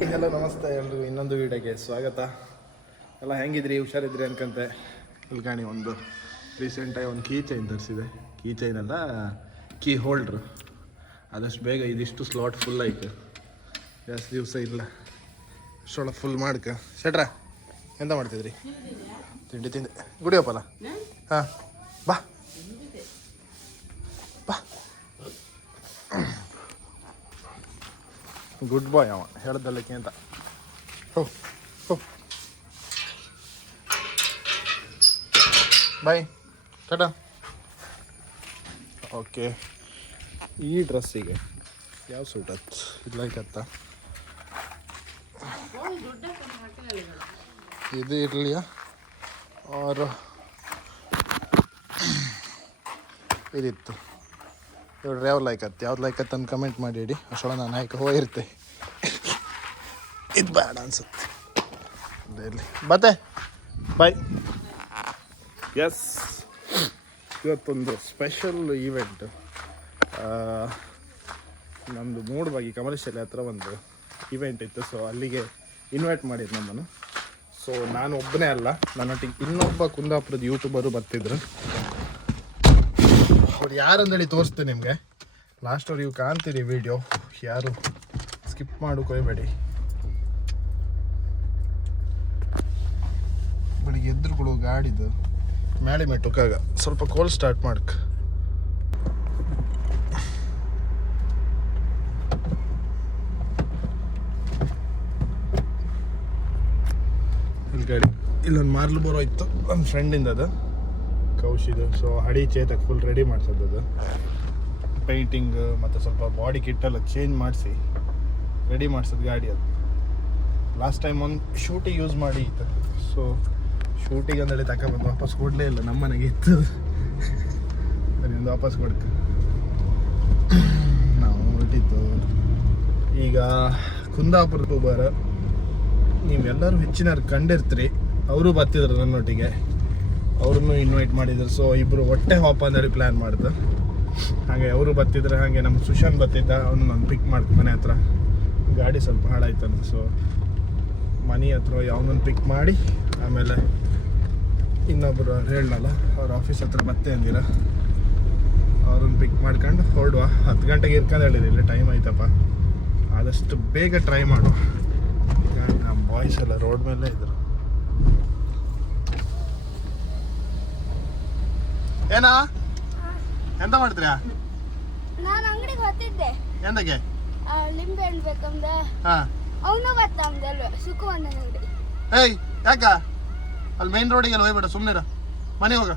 Hello ನಮಸ್ತೆ ಎಲ್ರಿಗೂ ಇನ್ನೊಂದು ವೀಡಿಯೋಗೆ ಸ್ವಾಗತ. ಎಲ್ಲ ಹೆಂಗಿದ್ರಿ, ಹುಷಾರಿದ್ರಿ ಅನ್ಕಂತೆ. ಇಲ್ಗಾಣಿ ಒಂದು ರೀಸೆಂಟಾಗಿ ಒಂದು ಕೀ ಚೈನ್ ತರಿಸಿದೆ. ಕೀ ಚೈನಲ್ಲ, ಕೀ ಹೋಲ್ಡ್ರು. ಆದಷ್ಟು ಬೇಗ ಇದಿಷ್ಟು ಸ್ಲಾಟ್ ಫುಲ್ ಆಯ್ತು, ಜಾಸ್ತಿ ದಿವಸ ಇಲ್ಲ. ಅಷ್ಟೊಳಗೆ ಫುಲ್ ಮಾಡ್ಕ. ಶೆಟ್ರ ಎಂತ ಮಾಡ್ತಿದ್ರಿ? ತಿಂಡಿ ತಿಂದೆ. ಗುಡಿಯಪ್ಪಲ್ಲ? ಹಾಂ ಬಾ ಬಾ. ಗುಡ್ ಬಾಯ್ ಅವ, ಹೇಳ್ದಲ್ಲಕ್ಕೆ ಅಂತ. ಹೋ ಹೋ ಬಾಯ್, ಟಾಟಾ. ಓಕೆ, ಈ ಡ್ರೆಸ್ಸಿಗೆ ಯಾವ ಸೂಟ್ ಹತ್ತು ಇರ್ಲಾಯ್ಕತ್ತ? ಇದು ಇರಲಿಯಾ ಆರು ಇದಿತ್ತು? ಇವ್ರು ಯಾವ್ದು ಯಾವ್ದು ಲೈಕತ್ತು ಅಂತ ಕಮೆಂಟ್ ಮಾಡಿ ಹೇಳಿ. ಅಷ್ಟೊಳ ನಾನು ಆಯ್ಕೆ ಹೋಗಿರ್ತೆ. ಇದು ಬೇಡ ಅನ್ಸುತ್ತೆ. ಇರಲಿ, ಬತ್ತೆ ಬಾಯ್. ಎಸ್, ಇವತ್ತೊಂದು ಸ್ಪೆಷಲ್ ಈವೆಂಟ್. ನಮ್ಮದು ಮೂಡ್ಬಾಗಿ ಕಮರ್ಷಿಯಲ್ ಹತ್ರ ಒಂದು ಈವೆಂಟ್ ಇತ್ತು. ಸೊ ಅಲ್ಲಿಗೆ ಇನ್ವೈಟ್ ಮಾಡಿದ್ದು ನಮ್ಮನ್ನು. ಸೊ ನಾನು ಒಬ್ಬನೇ ಅಲ್ಲ, ನನ್ನೊಟ್ಟಿಗೆ ಇನ್ನೊಬ್ಬ ಕುಂದಾಪುರದ ಯೂಟ್ಯೂಬರು ಬರ್ತಿದ್ರು. ಅವ್ರು ಯಾರಂದೇಳಿ ತೋರಿಸ್ತೀನಿ ನಿಮಗೆ. ಲಾಸ್ಟವ್ರು ಕಾಣ್ತೀರಿ ವಿಡಿಯೋ, ಯಾರು ಸ್ಕಿಪ್ ಮಾಡೋಕೋಯ್ಬೇಡಿ. ಬೆಳಿಗ್ಗೆ ಎದುರುಗಳು ಗಾಡಿದು ಮ್ಯಾಲೆ ಮೆಟ್ಟುಕಾಗ ಸ್ವಲ್ಪ ಕೋಲ್ ಸ್ಟಾರ್ಟ್ ಮಾಡಕ್. ಇಲ್ಲಿ ಗಾಡಿ ಇಲ್ಲೊಂದು ಮಾರ್ಲು ಬರೋ ಇತ್ತು ನನ್ನ ಫ್ರೆಂಡಿಂದ, ಅದು ಕೌಶಿದು. ಸೊ ಹಡಿ ಚೇತಕ್ಕೆ ಫುಲ್ ರೆಡಿ ಮಾಡಿಸೋದು, ಪೇಂಟಿಂಗ್ ಮತ್ತು ಸ್ವಲ್ಪ ಬಾಡಿ ಕಿಟ್ಟೆಲ್ಲ ಚೇಂಜ್ ಮಾಡಿಸಿ ರೆಡಿ ಮಾಡಿಸೋದು ಗಾಡಿ. ಅದು ಲಾಸ್ಟ್ ಟೈಮ್ ಒಂದು ಶೂಟಿಗೆ ಯೂಸ್ ಮಾಡಿ ಇತ್ತು. ಸೊ ಶೂಟಿಗೆ ಅಂದೇಳಿ ತಗೊಬಂದು ವಾಪಸ್ ಕೊಡಲೇ ಇಲ್ಲ, ನಮ್ಮ ಮನೆಗೆ ಇತ್ತು. ಅದರಿಂದ ವಾಪಸ್ ಕೊಡ್ಕ ನಾವು ಹೊರಟಿತ್ತು. ಈಗ ಕುಂದಾಪುರ ಯೂಟ್ಯೂಬರ್ ನೀವೆಲ್ಲರೂ ಹೆಚ್ಚಿನವ್ರು ಕಂಡಿರ್ತೀರಿ, ಅವರು ಬರ್ತಿದ್ರು ನನ್ನೊಟ್ಟಿಗೆ, ಅವ್ರನ್ನೂ ಇನ್ವೈಟ್ ಮಾಡಿದ್ರು. ಸೊ ಇಬ್ಬರು ಹೊಟ್ಟೆ ಹಾಪ್ ಅಂತೇಳಿ ಪ್ಲ್ಯಾನ್ ಮಾಡಿದ್ರು. ಹಾಗೆ ಅವರು ಬರ್ತಿದ್ರು, ಹಾಗೆ ನಮ್ಮ ಸುಶಾಂತ್ ಬರ್ತಿದ್ದ, ಅವನು ನಾನು ಪಿಕ್ ಮಾಡ್ತೀನಿ ಮನೆ ಹತ್ರ. ಗಾಡಿ ಸ್ವಲ್ಪ ಹಾಳಾಯ್ತಾನೆ. ಸೊ ಮನೆ ಹತ್ರ ಅವನನ್ನು ಪಿಕ್ ಮಾಡಿ, ಆಮೇಲೆ ಇನ್ನೊಬ್ಬರು ಹೇಳಲ್ಲ ಅವ್ರ ಆಫೀಸ್ ಹತ್ರ ಮತ್ತೆ ಅಂದಿರ, ಅವ್ರನ್ನ ಪಿಕ್ ಮಾಡ್ಕೊಂಡು ಹೊರಡುವ. 10 ಗಂಟೆಗೆ ಇರ್ಕೊಂಡು ಹೇಳಿರಿ, ಇಲ್ಲ ಟೈಮ್ ಆಯ್ತಪ್ಪ, ಆದಷ್ಟು ಬೇಗ ಟ್ರೈ ಮಾಡುವ. ಈಗ ನಮ್ಮ ಬಾಯ್ಸ್ ಎಲ್ಲ ರೋಡ್ ಮೇಲೆ ಇದ್ರು. ಏನಾ ಎಂತ ಮಾಡ್ತೀರಾ? ನಾನು ಅಂಗಡಿಗೆ ಹೋಗ್ತಿದ್ದೆ. ಎಂದಕ್ಕೆ? ಲಿಂಬೆ ಹಣ್ಣು ಬೇಕಂದ್ರೆ ಅವನು ಗೊತ್ತಂದೆ ಸುಖವಣ್ಣ ಅಂಗಡಿ. ಏಯ್ ಯಾಕ ಅಲ್ಲಿ ಮೈನ್ ರೋಡಿಗೆ ಹೋಗ್ಬೇಡ, ಸುಮ್ಮನೆ ಮನೆ ಹೋಗ.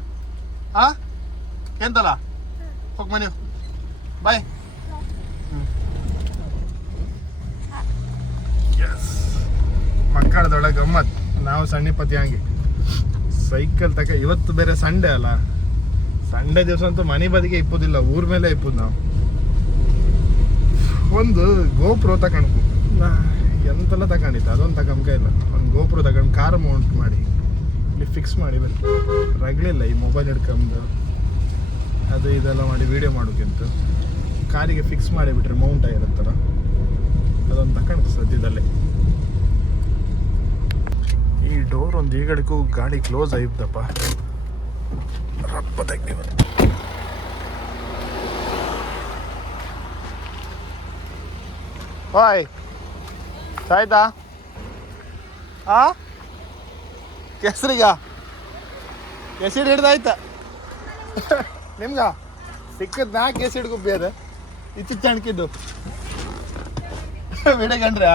ಎಂತಲ್ಲ ಹೋಗಿ ಮನೆ ಬಾಯ್. ಮಕ್ಕಳದೊಳಗೆ ಗಮ್ಮತ್. ನಾವು ಸಣ್ಣಿಪತಿ ಹಂಗೆ ಸೈಕಲ್ ತಕ. ಇವತ್ತು ಬೇರೆ ಸಂಡೇ ಅಲ್ಲ, ಸಂಡೇ ದಿವಸ ಅಂತೂ ಮನೆ ಬದಿಗೆ ಇಪ್ಪುದಿಲ್ಲ, ಊರ ಮೇಲೆ ಇಪ್ಪುದು. ನಾವು ಒಂದು ಗೋಪ್ರೋ ತಗೊಂಡು ಎಂತೆಲ್ಲ ತಗೊಂಡಿತ್ತು, ಅದೊಂದು ತಗೊಂಬ ಇಲ್ಲ. ಒಂದು ಗೋಪ್ರೋ ತಗೊಂಡು ಕಾರ್ ಮೌಂಟ್ ಮಾಡಿ ಇಲ್ಲಿ ಫಿಕ್ಸ್ ಮಾಡಿ ಬನ್ನಿ. ರಗಲಿಲ್ಲ ಈ ಮೊಬೈಲ್ ಹಿಡ್ಕೊಂಡು ಅದು ಇದೆಲ್ಲ ಮಾಡಿ ವೀಡಿಯೋ ಮಾಡೋಕ್ಕಿಂತ ಕಾರಿಗೆ ಫಿಕ್ಸ್ ಮಾಡಿಬಿಟ್ರೆ ಮೌಂಟ್ ಆಗಿರುತ್ತಲ್ಲ, ಅದೊಂದು ತಗೊಂಡು ಸದ್ಯದಲ್ಲೇ. ಈ ಡೋರ್ ಒಂದು ಈಗಡೆಗೂ ಗಾಡಿ ಕ್ಲೋಸ್ ಆಗಿದ್ದಪ್ಪ, ರಪ್ಪ ತೆಗ್ದಿ ಬಂತು. ಹಾಯ್ ಸಾಯ್ತಾ? ಕೆಸರಿಗ ಕೆಸಿಡ್ ಹಿಡ್ದಾಯ್ತ ನಿಮ್ಗ ಸಿಕ್ಕದ್ ನಾ ಕೆಸಿಡ್ ಗುಬ್ಬಿ ಅದ ಇತ್ತಿಚ್ಚ ಅಣ್ಕಿದ್ದು ಬಿಡಗಂಡ್ರ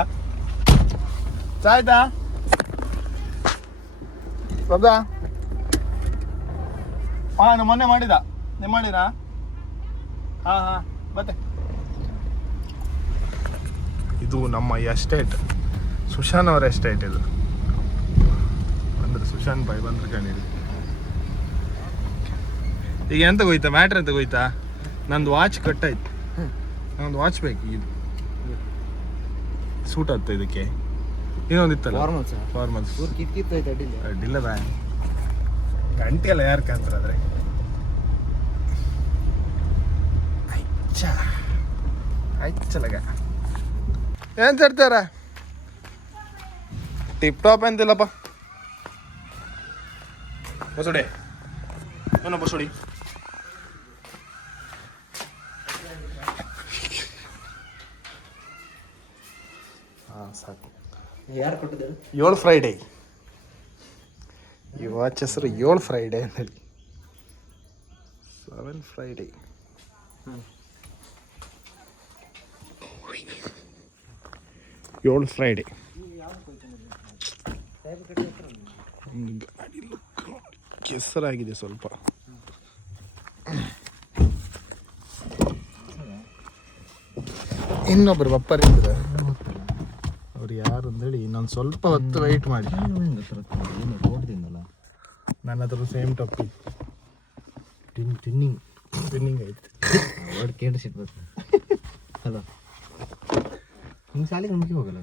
ಸಾಯ್ತಾ ಹೌದಾ? ನಾನು ಮೊನ್ನೆ ಮಾಡಿದ, ನೀವು ಮಾಡಿರಾ? ಮತ್ತೆ ಇದು ನಮ್ಮ ಎಸ್ಟೇಟ್, ಸುಶಾನ್ ಅವರ ಎಸ್ಟೇಟ್. ಇದು ಬಂದ್ರೆ ಸುಶಾಂತ್ ಬಾಯ್ ಬಂದ್ರೆ ಕಾಣಿಡಿ. ಈಗ ಎಂತ ಹೋಯ್ತಾ ಮ್ಯಾಟ್ರ್ ಎಂತ ಹೋಯ್ತಾ? ನಂದು ವಾಚ್ ಕಟ್ಟಾಯ್ತು, ನಂದು ವಾಚ್ ಬೇಕು. ಇದು ಸೂಟ್ ಆಗ್ತಾ ಇದಕ್ಕೆ. ಇನ್ನೊಂದಿತ್ತಲ್ಲ ಫಾರ್ಮಲ್ಸ್ ಅಡ್ಡಿಲ್ಲ ಬಾ, ಗಂಟೆ ಎಲ್ಲ ಯಾರು ಕಾಂತಾರೆ ಆದರೆ ಆಯ್ಚಲಗ ಏನು ತರ್ತಾರ ಟಿಪ್ ಟಾಪ್ ಅಂತಿಲ್ಲಪ್ಪ. ಬಸೋಡೆ ಏನೋ ಬಸೋಡಿ. ಹಾಂ ಸಾಕು. ಯಾರು ಕೊಟ್ಟಿದ್ದಾರೆ? 7 ಫ್ರೈಡೇ. ಈ ವಾಚ್ ಹೆಸರು 7 ಫ್ರೈಡೇ ಅಂತೇಳಿ. 7 ಫ್ರೈಡೇ. 7 ಫ್ರೈಡೇ. ಗಾಡಿ ಲುಕ್ ಕೆಸರಾಗಿದೆ ಸ್ವಲ್ಪ. ಇನ್ನೊಬ್ಬರು ಬಪ್ಪರಿದ್ರೆ ಅವ್ರು ಯಾರು ಅಂದೇಳಿ ಇನ್ನೊಂದು ಸ್ವಲ್ಪ ಹೊತ್ತು ವೆಯ್ಟ್ ಮಾಡಿ. ನನ್ನ ಹತ್ರ ಸೇಮ್ ಟಾಪ್ ಟ್ವಿನ್ನಿಂಗ್ ಐತೆ. ಕೇಳಿ ಸಿಟ್ಬೇಕು ಅಲ್ಲ, ಹಿಂಗೆ ಸಾಲಿಗೆ ಮುಗಿ ಹೋಗಲ್ಲ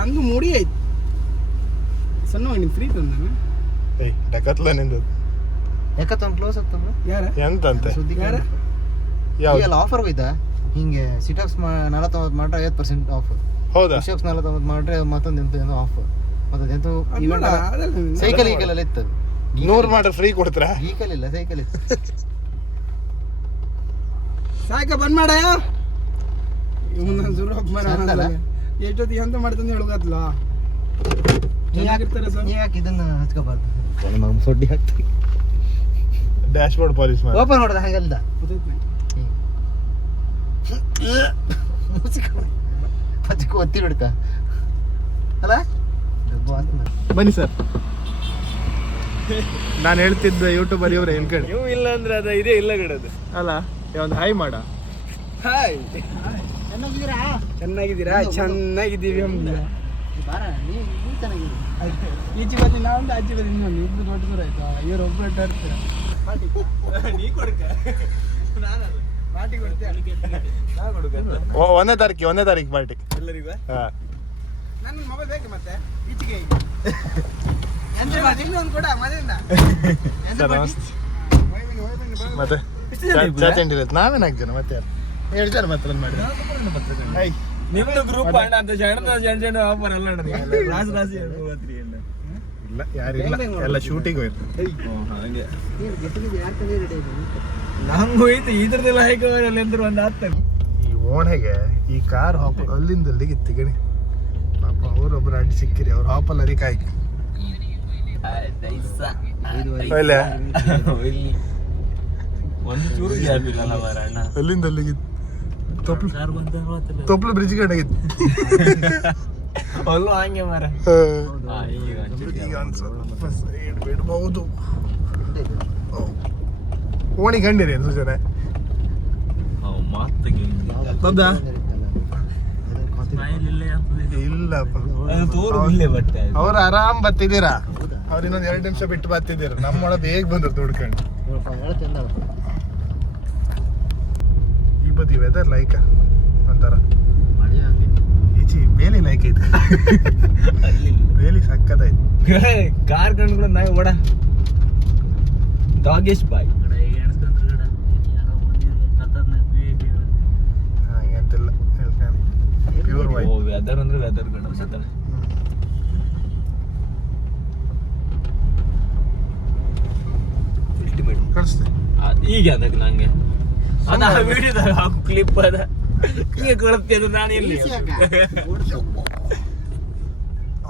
ಹಂಗ ಮೂಡಿ ಐತಿ ಸಣ್ಣ ನೀನು ಫ್ರೀ ತಂದ ಡಕತ್ಲ ನಿಂದು ಯಾಕತ್ತೊಂದು ಕ್ಲೋಸ್ ಆಗ್ತಂದ್ರೆ ಯಾರ ಎಂತಂತೆ ಸುದ್ದಿ ಯಾರ ಎಲ್ಲ ಆಫರ್ ಹೋಯ್ತಾ ಹಿಂಗೆ ಸಿಟಪ್ಸ್ 49 ಮಾಡ್ರೆ 50% ಆಫ್, ಹೌದಾ? ಪುಷಪ್ಸ್ 49 ಮಾಡ್ರೆ ಮತ್ತೊಂದು ಎಂತ ಆಫ್, ಮತ್ತೊಂದು ಎಂತ ಸೈಕಲ್ ಎಲ್ಲ ಇತ್ತು. 100 ಮಾಡ್ರೆ ಫ್ರೀ ಕೊಡ್ತಾರ? ಗೀಕಲ್ ಇಲ್ಲ, ಸೈಕಲ್ ಇತ್ತು. ಸಾಕ ಬಂದ್ ಮಾಡ ಎಷ್ಟೊತ್ತಿಗೆ ಎಂತ ಮಾಡ್ತಂದು ಹೇಳುಗತ್ಲ ಚೆನ್ನಾಗಿರ್ತಾರೆ ಸರ್. ನೀ ಯಾಕೆ ಇದನ್ನ ಹಚ್ಕೋಬಾರ್ದು, ಸೊಡ್ಡಿ ಹಾಕ್ತೀವಿ. ಡ್ಯಾಶ್ ಬೋರ್ಡ್ ಪಾಲಿಶ್ ಮಾಡಿ ಓಪನ್ ನೋಡ್ದ ಹಂಗಲ್ದ ಪಚ್ಚಕ್ಕೆ ಒತ್ತಿ ಬಿಡ್ಕ ಅಲ್ಲ. ಬನ್ನಿ ಸರ್. ನಾನು ಹೇಳ್ತಿದ್ದ ಯೂಟ್ಯೂಬರ್ ಇವ್ರೆ ಏನ್ಕಡೆ ನೀವು ಇಲ್ಲ ಅಂದ್ರೆ ಅದ ಇದೇ ಇಲ್ಲ ಗಿಡದು ಅಲ್ಲ. ಒಂದು ಹಾಯ್ ಮಾಡ. ಹಾಯ್, ಚೆನ್ನಾಗಿದ್ದೀರಾ? ಚೆನ್ನಾಗಿದ್ದೀರಾ? ಚೆನ್ನಾಗಿದ್ದೀವಿ ಚೆನ್ನಾಗಿದ್ದೀರಿ. ಈಚೆ ಬದಿ ನಾವೊಂದು ಆಚೆ ಬದಿ ಇನ್ನೊಂದು ಇಬ್ಬರು ದೊಡ್ಡ ದೂರ ಆಯ್ತಾ. ಇವ್ರು ಒಬ್ಬರು ಇರ್ತೀರ ನೀ ಕೊಡ್ಕ ನಾನಲ್ಲ ಪಾರ್ಟಿ ಕೊಡ್ತೀಯ ನಾ ಕೊಡ್ಕ. 1ನೇ ತಾರೀಕು ಪಾರ್ಟಿ ಎಲ್ಲರಿಗೂ. ಹಾಂ, ನನ್ನ ಮೊಬೈಲ್ ಬೇಕು ಮತ್ತೆ ಈಚೆಗೆ ಇನ್ನೊಂದು ಕೂಡ ಮನೆಯಿಂದ ಸರ್ ನಮಸ್ತೆ. ಮತ್ತೆ ಚಾಚಂಡಿ ಇರುತ್ತೆ. ನಾವೇ 4 ಜನ, ಮತ್ತೆ ಯಾರು 7 ಜನ ಮಾತ್ರ ಮಾಡಿ. ನಿಮ್ದು ಗ್ರೂಪ್ ಅಣ್ಣ ಅಂತ ಸಣ್ಣ ಆಫರ್ ಅಲ್ಲ ರಾಸಿ ಇಲ್ಲ ಯಾರಿಲ್ಲ, ಎಲ್ಲ ಶೂಟಿಂಗ್ ಹೋಯ್ತು. ನಂಗೆ ಹೋಯ್ತು ಇದ್ರದೆಲ್ಲ ಹೈಕವರಲ್ಲಿ ಎಂದ್ರು ಒಂದು ಆಗ್ತದೆ. ಈ ಓಣೆಗೆ ಈ ಕಾರ್ ಹಾಪ್ ಅಲ್ಲಿಂದ ಅಲ್ಲಿಗೆ ತಿಗಣಿ ಪಾಪ. ಅವರೊಬ್ರು ಅಡ್ಡಿ ಸಿಕ್ಕಿರಿ, ಅವ್ರು ಹಾಪಲ್ಲಿ ಅರಿ ಕಾಯ್ಕ ಒಂದು ಚೂರು ಅಲ್ಲಿಂದ ಅಲ್ಲಿಗೆ ತೊಪ್ಲು ಬ್ರಿಡ್ಜ್ ಕಡೆಗಿತ್ತು. ಅಲ್ಲೂ ಹಂಗೆ ಮರ ಈಗ ಒಂದು ಸ್ವಲ್ಪ ಸೈಡ್ ಬಿಡ್ಬಹುದು. ಓಣಿ ಕಂಡಿರಿ ಏನು ಸೂಚನೆ? ಇಲ್ಲಪ್ಪ, ಅವ್ರು ಆರಾಮ್ ಬತ್ತಿದ್ದೀರಾ. ಅವ್ರು ಇನ್ನೊಂದು 2 ನಿಮಿಷ ಬಿಟ್ಟು ಬತ್ತಿದ್ದೀರ. ನಮ್ಮೊಳ ಬೇಗ ಬಂದ್ರು ದುಡ್ಕೊಂಡು. ಈ ಬದಿ ವೆದರ್ ಲೈಕ್ ಒಂಥರ ಈಚಿ ಬೇಲಿ ಲೈಕ್ ಐತೆ. ಬೇಲಿ ಸಕ್ಕತ್ತೈತೆ. ಕಾರ್ ಕಂಡು ನಾಯಿ ಓಡ ದಾಗೇಶ್ ಬಾಯ್ ಹಾಗಂತಿಲ್ಲ, ಪ್ಯೂರ್ ವೈಟ್. ವೆದರ್ ಅಂದ್ರೆ ವೆದರ್ ಗಣ ಕಳಿಸ್ತೆ ಈಗ ಅದಕ್ಕೆ ನಂಗೆ ಅದ ವಿಡಿಯೋದಾಗ ಹಾಕು ಕ್ಲಿಪ್ ಅದ ಈಗ ಕೊಡ್ತಿದ್ರು ನಾನು ಎಲ್ಲಿ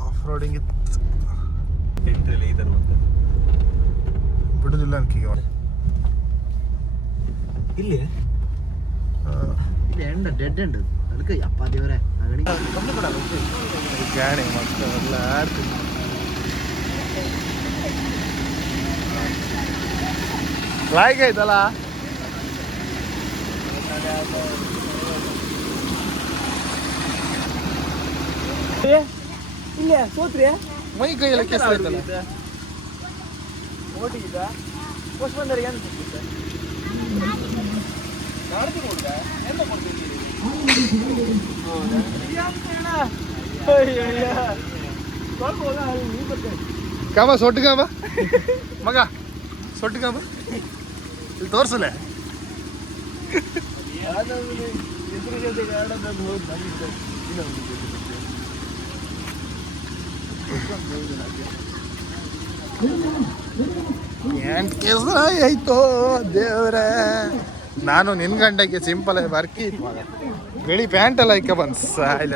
ಆಫ್ ರೋಡಿಂಗ್ ಇತ್ತು. ಈ ತರ ಬಿಡುದಿಲ್ಲ ಅನ್ಕೀಗ ಇಲ್ಲಿ ಎಂಡ್ ಡೆಡ್ ಎಂಡ್ ಅದಕ್ಕೆ ಅಪ್ಪ ದೇವ್ರೆ ಗಾಡಿ ಮಸ್ತ್ ಎಲ್ಲ ಆಡ್ತೀವಿ. ಲೈಕ್ ಐತಲ್ಲ. ಇಲ್ಲ ಸೋತ್ರಿ ಮೈ ಕೈಯೆಲ್ಲ ಕೆಸ ಐತಲ್ಲ. ಓಟಿಗಿದ ಪೋಸ್ಟ್ ಬಂದರಿಗೆ ಏನು ಕಾಬ ಸೊಟ್ಟಿಗಾಬ ಮಗ, ಸೊಟ್ಟಿಗಾಬ ಇಲ್ಲಿ ತೋರ್ಸಲೆ. ಎದುರು ಜೊತೆಗೆ ಆಡೋದಾಗ ಹೋಗಿ ಬಂದಿದ್ದೆ ಇನ್ನೊಂದು ಎಂಟು ಕೆಲಸ ಆಯ್ತು ದೇವ್ರೆ. ನಾನು ನಿನ್ ಗಂಟೆಗೆ ಸಿಂಪಲ್ ಆಗಿ ಬರ್ಕಿ ಬಿಳಿ ಪ್ಯಾಂಟ್ ಎಲ್ಲ ಇಕ್ಕ ಬಂದು ಸಾಯ್ಲ.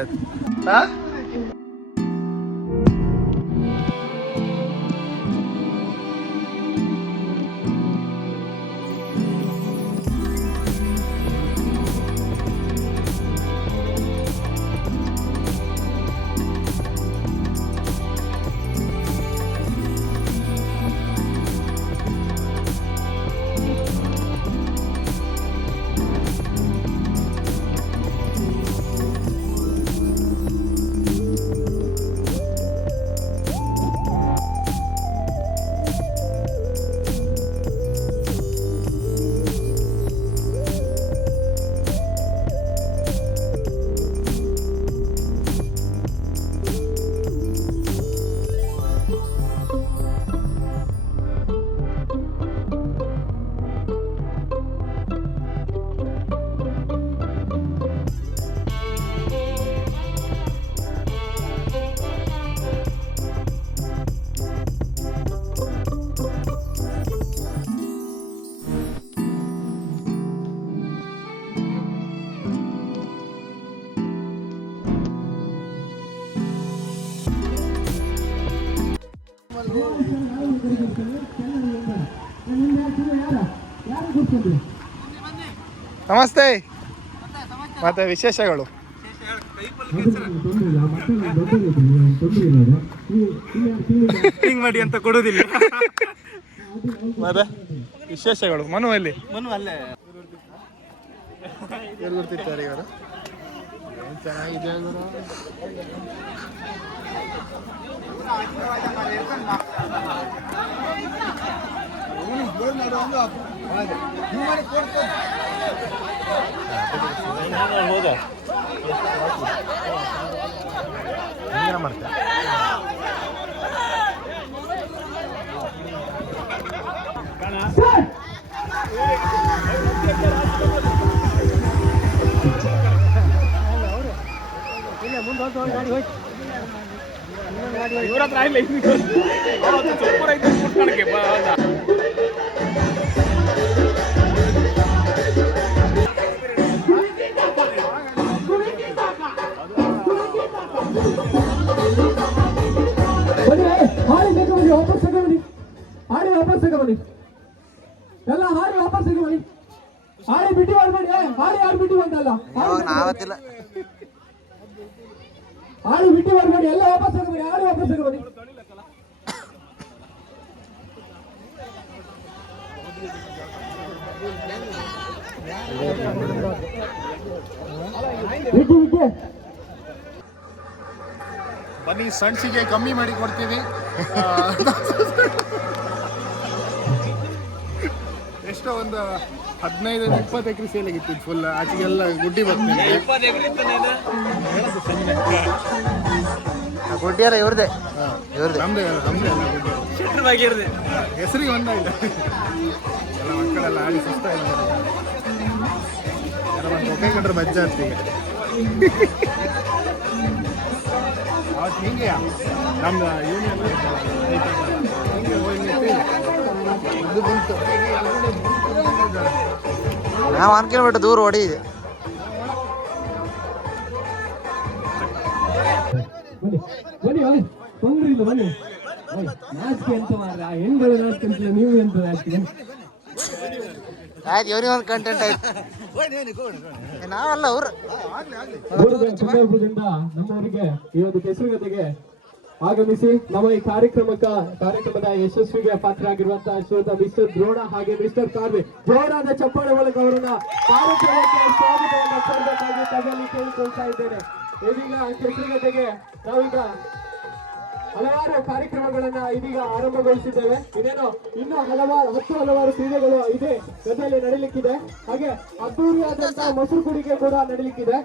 ನಮಸ್ತೆ. ಮತ್ತೆ ವಿಶೇಷಗಳು ಮಾಡಿ ಅಂತ ಕೊಡೋದಿಲ್ಲ. ಮತ್ತೆ ವಿಶೇಷಗಳು ಮನು ಅಲ್ಲಿ ಮನು ಅಲ್ಲೇ ಎಲ್ಲಿ ಗೊತ್ತಿರ್ತಾರೆ ಇವರು. ಏನು ಚೆನ್ನಾಗಿದೆ ಮಾಡ್ತಾರೆ. ಎಲ್ಲ ಹಾಡಿ ವಾಪಸ್ ಬನ್ನಿ. ಹಾಡಿ ಬಿಟ್ಟು ಮಾಡ್ಬೇಡಿ. ಹಾಡಿ ಯಾರು ಬಿಟ್ಟು ಬಂದಲ್ಲ ನಾವತ್ತಿಲ್ಲ. ಹಾಡಿ ಬಿಟ್ಟು ಮಾಡ್ಬೇಡಿ. ಎಲ್ಲ ವಾಪಸ್ ಬನ್ನಿ. ಹಾಡಿ ವಾಪಸ್ ಬನ್ನಿ. ಬನ್ನಿ, ಸಣ್ಸಿಗೆ ಕಮ್ಮಿ ಮಾಡಿ ಕೊಡ್ತೀವಿ. ಎಷ್ಟೋ ಒಂದು 15-20 ಎಕರೆ ಸೇಲಾಗಿತ್ತು ಫುಲ್. ಆಚೆಗೆಲ್ಲ ಗುಡ್ಡಿ ಬರ್ತೀನಿ. ಗುಡ್ಡಿಯಲ್ಲ ಇವ್ರದೇ. ನಮ್ದೇ ಹೆಸರಿಗೆ ಒಂದಾಗಿಲ್ಲ. ಎಲ್ಲ ಮಕ್ಕಳೆಲ್ಲ ಆಡಿ ಸುಸ್ತಾಗಿದ್ದಾರೆ. ಎಲ್ಲ ಒಂದು ಒಕೆ ಕಂಡ್ರೆ ಮಜ್ಜಾ ಆಗ್ತೀಗ. ಅವತ್ತು ಹಿಂಗೆ ನಮ್ದು ಯೂನಿಯನ್ ಇದು ಬಂತು. ನಾವು ಅನ್ಕೊಂಡ್ಬಿಟ್ಟು ದೂರ ಹೊಡಿದೆ. ಬನ್ನಿ ಬನ್ನಿ, ತೊಂದ್ರೆ ಇಲ್ಲ ಬನ್ನಿ. ನಾಚಿಕೆ ಅಂತ ಮಾರ, ಹೆಣ್ಗಳು ನಾಚಿಕೆ ಅಂತ, ನೀವು ಎಂತ ನಾಚಿಕೆ? ಆಯ್ತು, ಇವನಿಗೆ ಒಂದು ಕಂಟೆಂಟ್ ಆಯ್ತು. ನಾವಲ್ಲ ಅವ್ರು ಚಿತ್ರದುರ್ಗದಿಂದ ನಮ್ಮವರಿಗೆ ಈ ಒಂದು ಕೆಸರುಗದ್ದೆಗೆ ಆಗಮಿಸಿ ನಮ್ಮ ಈ ಕಾರ್ಯಕ್ರಮದ ಯಶಸ್ವಿಗೆ ಪಾತ್ರರಾಗಿರುವಂತಹ ಶ್ರೀಯುತ ಮಿಸ್ಟರ್ ದ್ರೋಣ ಹಾಗೆ ಮಿಸ್ಟರ್ ಕಾರ್ವಿ ಜೋರಾದ ಚಪ್ಪಾಳೆ ಮೂಲಕ ಅವರನ್ನ ಕಾರ್ಯಕ್ರಮಕ್ಕೆ ಸ್ವಾಗತವನ್ನು ಕೋರಬೇಕಾಗಿ ತಮ್ಮಲ್ಲಿ ಕೇಳಿಕೊಳ್ತಾ ಇದ್ದೇನೆ. ಇದೀಗ ಕೆಸರುಗದ್ದೆಗೆ ನಾವೀಗ ಹಲವಾರು ಕಾರ್ಯಕ್ರಮಗಳನ್ನ ಇದೀಗ ಆರಂಭಗೊಳಿಸಿದ್ದೇವೆ. ಇದೇನೋ ಇನ್ನೂ ಹಲವಾರು ಕ್ರೀಡೆಗಳು ಇದೇ ಗದ್ದೆಯಲ್ಲಿ ನಡೀಲಿಕ್ಕಿದೆ. ಹಾಗೆ ಅದ್ದೂರಿಯಾದಂತಹ ಮೊಸರು ಕುಡಿಗೆ ಕೂಡ ನಡೀಲಿಕ್ಕಿದೆ.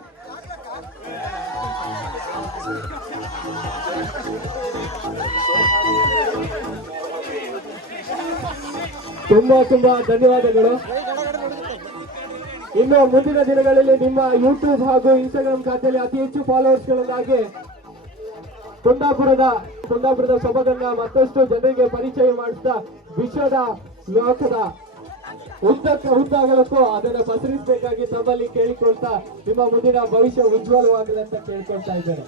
ತುಂಬಾ ಧನ್ಯವಾದಗಳು. ಇನ್ನು ಮುಂದಿನ ದಿನಗಳಲ್ಲಿ ನಿಮ್ಮ ಯೂಟ್ಯೂಬ್ ಹಾಗೂ ಇನ್ಸ್ಟಾಗ್ರಾಮ್ ಖಾತೆಯಲ್ಲಿ ಅತಿ ಹೆಚ್ಚು ಫಾಲೋವರ್ಸ್ಗಳನ್ನಾಗಿ ಕುಂದಾಪುರದ ಸೊಬಗನ್ನ ಮತ್ತಷ್ಟು ಜನರಿಗೆ ಪರಿಚಯ ಮಾಡಿಸ್ತಾ ವಿಶ್ವದ ಲೋಕದ ಉದ್ದಾಗಲಕ್ಕೂ ಅದನ್ನು ಪಸರಿಸಬೇಕಾಗಿ ತಮ್ಮಲ್ಲಿ ಕೇಳಿಕೊಳ್ತಾ ನಿಮ್ಮ ಮುಂದಿನ ಭವಿಷ್ಯ ಉಜ್ವಲವಾಗಲಿ ಅಂತ ಕೇಳ್ಕೊಳ್ತಾ ಇದ್ದಾರೆ.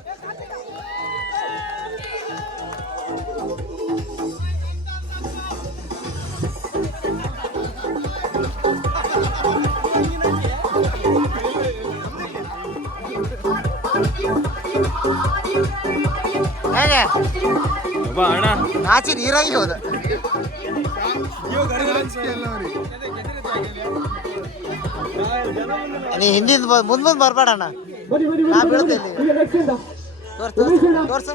ಹೇಗೆ ನಾಚಿ ನೀರಾಗಿ ಹೋದ ನೀ ಹಿಂದಿಂದ ಮುಂದ್ ಬರ್ಬೇಡ ಅಣ್ಣ. ನಾ ಬೀಳ್ತೇನೆ. ತೋರ್ಸು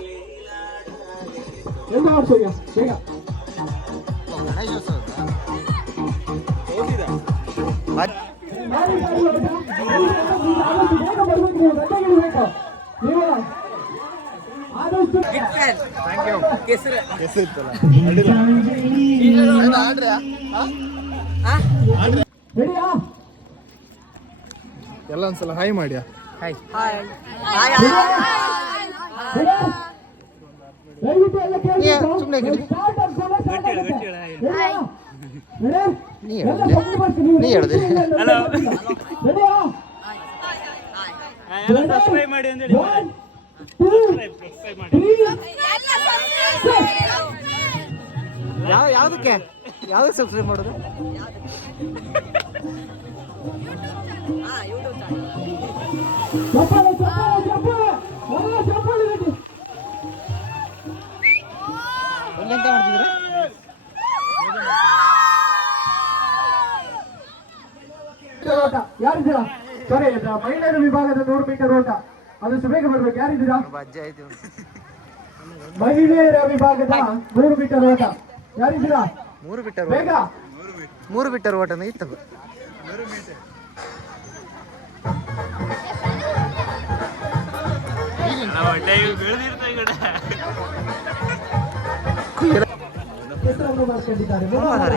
ಎಲ್ಲ ಒಂದ್ಸಲ ಹಾಯ್ ಮಾಡ್ಯಾ. ನೀ ಹೇಳಿದೆ ಯಾವ್ದಕ್ಕೆ ಸಬ್ಸ್ಕ್ರೈಬ್ ಮಾಡೋದು? ಎಂತ ಮಾಡ್ತಿದ್ದೀರಾ? ಓಟ ಯಾರಿದ್ದೀರಾ? ಸಾರಿ, ಮಹಿಳೆಯರ ವಿಭಾಗದ 100 ಮೀಟರ್ ಓಟ ಅದಷ್ಟು ಬೇಗ ಬರ್ಬೇಕು. ಯಾರಿದ್ದೀರಾ? ಮಹಿಳೆಯರ ವಿಭಾಗದ 100 ಮೀಟರ್ ಓಟ ಯಾರಿದ್ದೀರಾ? 3 ಮೀಟರ್ ಬೇಗ 3 ಮೀಟರ್ ಓಟನ ಇತ್ತು. ಹೆಸರನ್ನು ಮಾಡ್ಕೊಂಡಿದ್ದಾರೆ.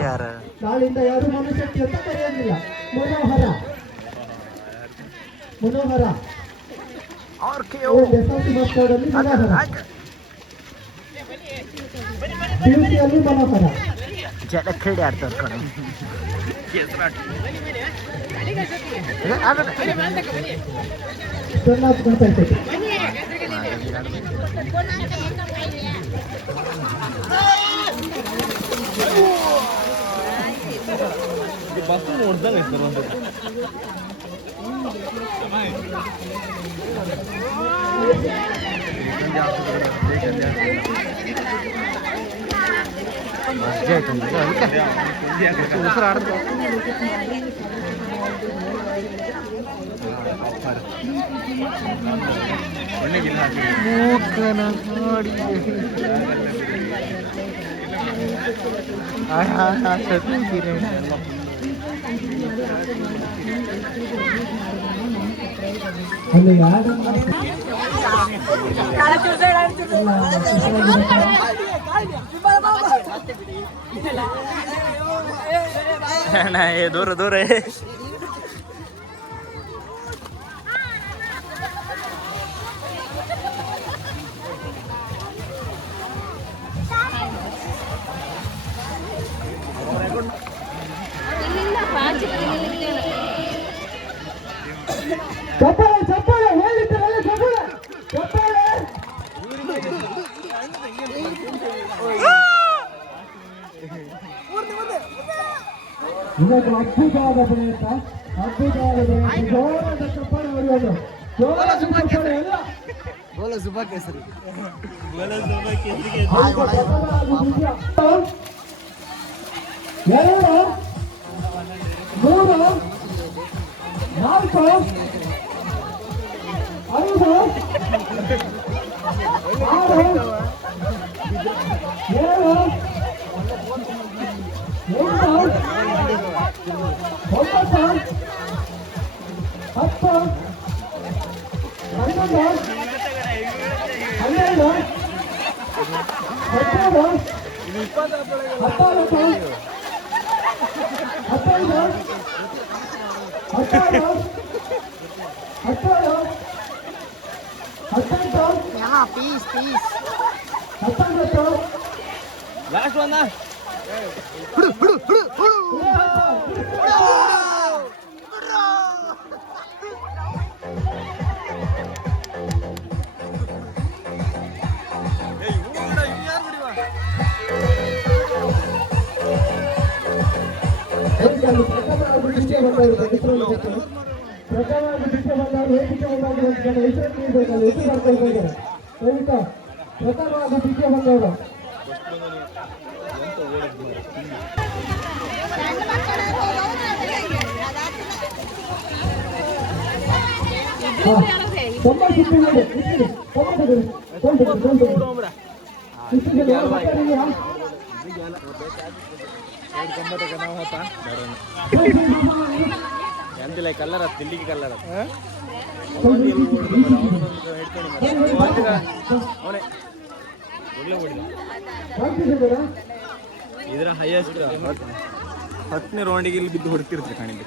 ಯಾರು ನಾಳಿಂದ ಯಾರು ಮನುಶಕ್ತಿ ಅಂತ ಕರೆಯೋದಿಲ್ಲ. ಮನೋಹರ ಎಸ್ಎಲ್ಸಿ ಮಾರ್ಕ್ಸ್ಕಾರ್ಡಲ್ಲಿ ಮನೋಹರ, ಪಿಯುಸಿಯಲ್ಲಿ ಮನೋಹರ. ಜಲಕ್ರೀಡೆ ಆಡ್ತಾರೆ ಕಣ. ಸೋಮನಾಥ್ ಗಣಪತಿ ಬಸ್ ನೋಡ್ದಂಗೆ ಸರ್ ಒಂದು ಉಸಿರು ಆಡ್ದು ಮೂಕನ ನೋಡಿ ಅಲ್ಲಿ ದೂರ ದೂರ ಚಪ್ಪಾಳೆ ಚಪ್ಪಾಳೆ ಹೇಳಿದ್ದಾರಲ್ಲ ಚಪ್ಪಾಳೆ ಚಪ್ಪಾಳೆ. ಇದೊಂದು ಅದ್ಭುತವಾದ ಪ್ರಯತ್ನ, ಅದ್ಭುತವಾದ ಪ್ರಯತ್ನ. ಜೋರಾದ ಚಪ್ಪಾಳೆ ಹೊಡೆಯೋದು, ಜೋರಾದ ಚಪ್ಪಾಳೆ ಎಲ್ಲ. ಗೋಲ ಸುಬ್ಬ ಕೇಸರಿ. ಎರಡು 3 4 5 7 8 9 10 11 12 13 14 15 16 17 18 19 20 16 17 18 19 ಲಾಸ್ಟ್ ಒಂದ ಎಂತಿಲ್ಲ ಕಲ್ಲರ್ ತಿಲ್ಲಿಗೆ ಕಲ್ಲರ್ ಇದರ ಹೈಯೆಸ್ಟ್ 10ನೇ ರೌಂಡಿಗೆ ಇಲ್ಲಿ ಬಿದ್ದು ಹೊಡ್ತಿರ್ತಾರೆ ಕಾಣಿಗೆ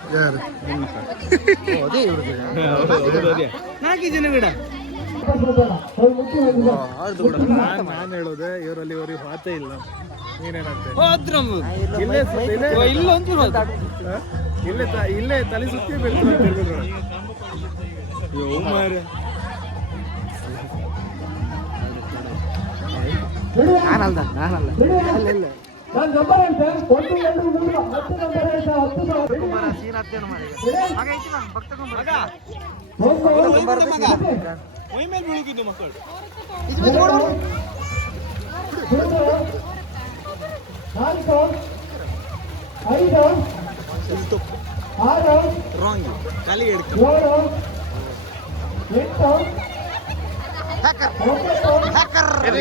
ನಾಲ್ಕು ಜನ ಬಿಡ ನಾನು ಹೇಳೋದೆ ಇವರಲ್ಲಿ ಇವ್ರಿಗೆ ಮಾತೇ ಇಲ್ಲ. ನೀನೇನಂತೆ ಇಲ್ಲೇ ತಲೆ ಸುತ್ತಿ ಬೀಳ್ತಾರೆ. ನಾನಲ್ಲ ಮಕ್ಕಳು ರಾಂಗ್ ಖಾಲಿ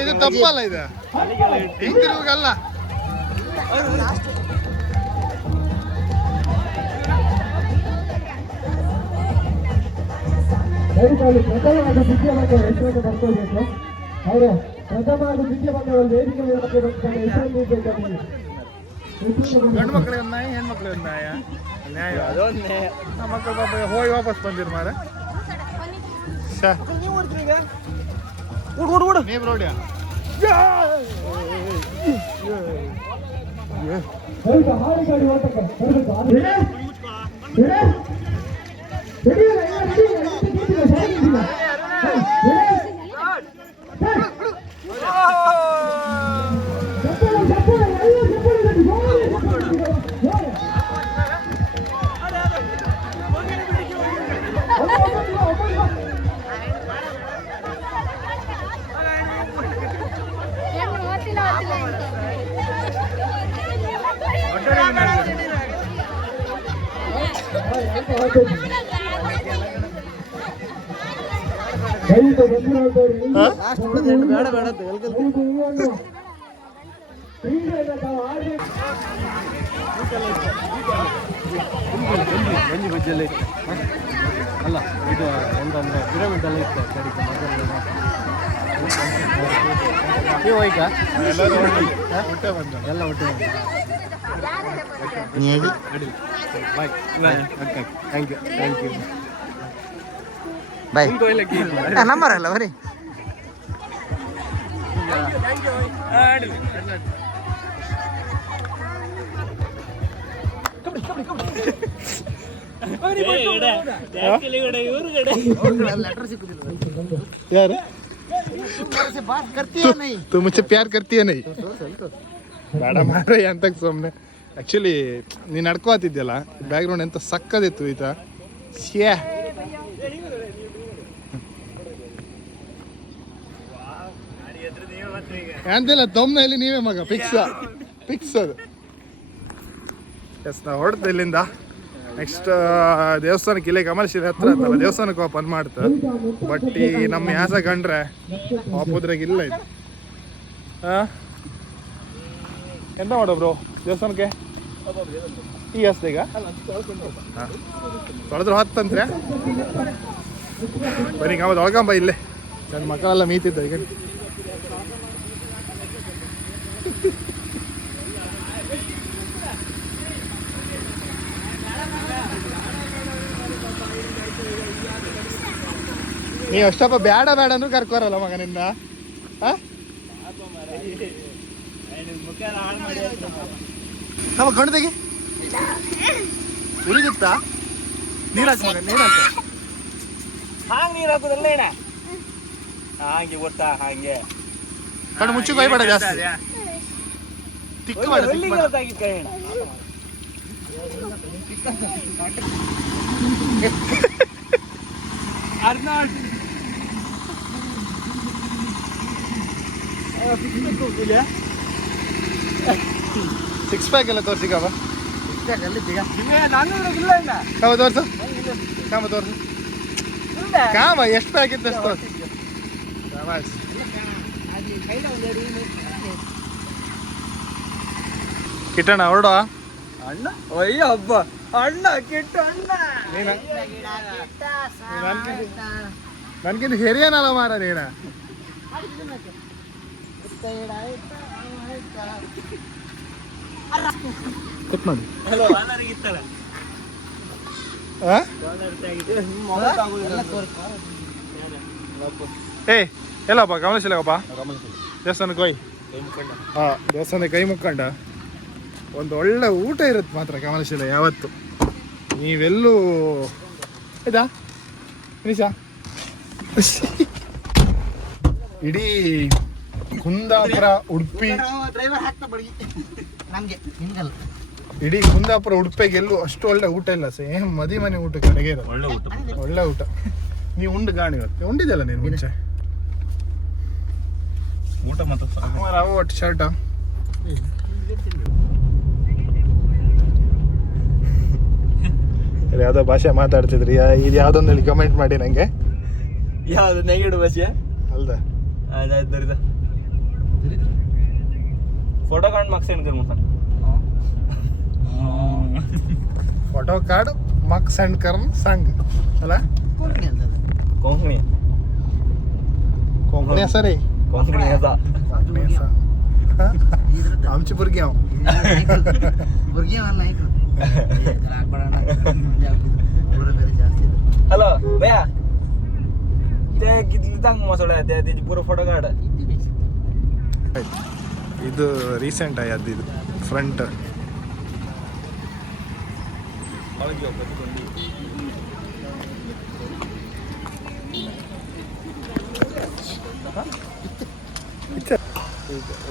ಇದು ತಪ್ಪಲ್ಲ, ಇದು ಹಿಂದಿರುಗಲ್ಲ. ಪ್ರಥಮ ಹಾಗೂ ದ್ವಿತೀಯ ಬಂದವರು ಹೆಸರನ್ನು ಬರ್ಕೊಳ್ಬೇಕು. ಅವರು ಪ್ರಥಮ ಹಾಗೂ ದ್ವಿತೀಯ ಬಂದವರು ವೇದಿಕೆ ಮೇಲೆ ಹೆಸರನ್ನು ನೀಡಬೇಕಾಗಿದೆ. ಗಂಡು ಮಕ್ಕಳಿಗೆ ಒಂದು ನಾಯಿ, ಹೆಣ್ಮಕ್ಳಿಗೆ ಒಂದು ನಾಯ. ನ್ಯಾಯ ನಮ್ಮ ಮಕ್ಕಳು ಪಾಪ ಹೋಗಿ ವಾಪಸ್ ಬಂದಿರು ಮಾರ. ನೀವು ರೋಡ್ಯಾ ಹಾಡಿ ಗಾಡಿ ಓಟಕ್ಕೆ ಗಂಜಿ ಬಜ್ಜಿಯಲ್ಲ ಇತ್ತು ಅಲ್ಲ, ಇದು ಎಂತಂದ್ರೆ ಪಿರಮಿಡ್ ಎಲ್ಲ ಇತ್ತು. ನೀವು ಈಗ ಹೊಟ್ಟೆ ಬಂದ ಎಲ್ಲ ಒಟ್ಟೆ bye. Thank you bye. Number ಅಲ್ಲ ಬರೀ ಯಾರು बात करती है नहीं तू मुझसे प्यार करती है नहीं ಬೇಡ ಮಾರ ಅಂತಕ್ಕೆ ಸುಮ್ಮನೆ. ಆ್ಯಕ್ಚುಲಿ ನೀನು ನಡ್ಕೋತಿದ್ಯಲ್ಲ, ಬ್ಯಾಕ್ಗ್ರೌಂಡ್ ಎಂತ ಸಕ್ಕದಿತ್ತು ಈತ. ಶ್ಯಾ ಅಂತಿಲ್ಲ ತೊಮ್ನಲ್ಲಿ ನೀವೇ ಮಗ ಫಿಕ್ಸ್ ಅದು. ಎಸ್ ನಾವು ಹೊಡ್ದು ಇಲ್ಲಿಂದ ನೆಕ್ಸ್ಟ್ ದೇವಸ್ಥಾನಕ್ಕೆ ಇಲ್ಲೇ ಕಮರ್ಷಿಯಲ್ ಹತ್ರ ಆಯ್ತಲ್ಲ, ದೇವಸ್ಥಾನಕ್ಕೆ ಓಪನ್ ಮಾಡ್ತಾರೆ. ಬಟ್ ಈ ನಮ್ಮ ಯಾಸ ಕಂಡ್ರೆ ವಾಪುದ್ರಾಗ ಇಲ್ಲ ಇದು. ಎಂತ ಮಾಡೋ ಬ್ರೋ ದೇವಸ್ಥಾನಕ್ಕೆ ಈ ಈಗ ತೊಳೆದ್ರು ಹತ್ತಂದ್ರೆ ಬರೀ ಅವತ್ತು ಒಳಗಂಬ ಇಲ್ಲೇ ನನ್ನ ಮಕ್ಕಳೆಲ್ಲ ಮೀತಿದ್ದ ಈಗ. ನೀ ಅಷ್ಟಪ್ಪ ಬೇಡ ಬೇಡ ಅಂದ್ರೂ ಕರ್ಕೋರಲ್ಲ ಮಗ ನಿನ್ನ ನಮ್ಮ ಕಣ್ಣು ತೆಗಿ ಉರಿಗುತ್ತಾ ನೀರು ಹಾಕ ಮಗ ನೀರು ಹಾಕ ಹಾಂಗೆ ನೀರು ಹಾಕೋದಲ್ಲ ಏನ ಹಾಗೆ ಗೊತ್ತಾ ಹಾಗೆ ಕಣ್ಣು ಮುಚ್ಚಿ ಕೊಯ್ಬೇಡ ಜಾಸ್ತಿ ತಿಕ್ಕ ಬೇಡ ತಿಕ್ಕ ಬೇಡ. ಗೊತ್ತಾಗಿತ್ತು ಕೈ ಸಿಕ್ಸ್ ಪ್ಯಾಕ್ ಎಲ್ಲ ತೋರ್ಸಿಕವ ನಾನು ಇಲ್ಲ ಇಲ್ಲ ಕಾಮ ತೋರ್ಸು ಕಾಮ ತೋರ್ಸು ಕಾಮ ಎಷ್ಟು ಪ್ಯಾಕ್ ಇತ್ತು ಅಷ್ಟು ತೋರ್ಸು ಶಾಬಾಸ್. ಕಿಟ್ಟಣ ಹೊರಡುವ ಅಣ್ಣ ಅಯ್ಯ ಹಬ್ಬ ಅಣ್ಣ ಕೆಟ್ಟು ಅಣ್ಣ ನನ್ಗಿಂತ ಹಿರಿಯನಲ್ಲ ಮಾರ ನೀನ ಕಟ್ ಮಾಡಿ ಹಲೋ ಅಣ್ಣರಿಗಿತ್ತಲ್ಲ ಏ ಎಲ್ಲಪ್ಪ ಗಮನಿಸಿಲ್ಲಪ್ಪ ದೇವಸ್ಥಾನಕ್ಕೆ ಹೋಯ್ ಹಾಂ ದೇವಸ್ಥಾನಕ್ಕೆ ಕೈ ಮುಕ್ಕೊಂಡ ಒಂದು ಒಳ್ಳೆ ಊಟ ಇರುತ್ತೆ ಮಾತ್ರ ಕಮಲಶೀಲ ಯಾವತ್ತು ನೀವೆಲ್ಲೂ ಆಯ್ತಾ ನಿಶಾ ಇಡೀ ಕುಂದಾಪುರ ಉಡುಪಿ ಡ್ರೈವರ್ ಹಾಕ್ತಾ ಬಡಿ ನಮ್ಗೆ ನಿಮ್ಗಲ್ಲ ಇಡೀ ಕುಂದಾಪುರ ಉಡುಪಿಗೆ ಎಲ್ಲೂ ಅಷ್ಟು ಒಳ್ಳೆ ಊಟ ಇಲ್ಲ ಸೇಮ್ ಮದಿ ಮನೆ ಊಟ ಕಡೆಗೆ ಇರೋದು ಒಳ್ಳೆ ಊಟ ಒಳ್ಳೆ ಊಟ ನೀವು ಉಂಡು ಗಾಣಿ ಇವತ್ತು ಉಂಡಿದ್ದಲ್ಲ ನೀನು ಮುಂಚೆ ಊಟ ಮಾತ್ರ ಅವ ಒಟ್ಟು ಶರ್ಟ ಯಾವ್ದೋ ಭಾಷೆ ಮಾತಾಡ್ತಿದ್ರಿ ಇದು ಯಾವ್ದೊಂದು ಹೇಳಿ ಕಮೆಂಟ್ ಮಾಡಿ ನಂಗೆ ಯಾವ್ದು ನೆಗೆಡು ಬಸ್ಸಿಯ ಅಲ್ದ ಆಯ್ತು ದೊರಿದ ಫೋಟೋ ಕಾರ್ಡ್ ಮಾರ್ಕ್ಸ್ ಏನು ಕರ್ಮತ ಫೋಟೋ ಕಾರ್ಡ್ ಮಕ್ ಸೆಂಡ್ ಕರ್ಮ್ ಸಂಗ್ ಅಲ್ಲ ಕೊಂಕಣಿ कोंकणी असा रे ಕೊಂಕಣಿ ಅದ कोंकणी असा आमची भुरगीं हांव भुरगीं वाला नाही जास्त हॅलो भैया ते किती सांग मसोडा त्याची पुरो फोटो काढ ಇದು ರೀಸೆಂಟ್ ಆಯ್ತು ಇದು ಫ್ರಂಟ್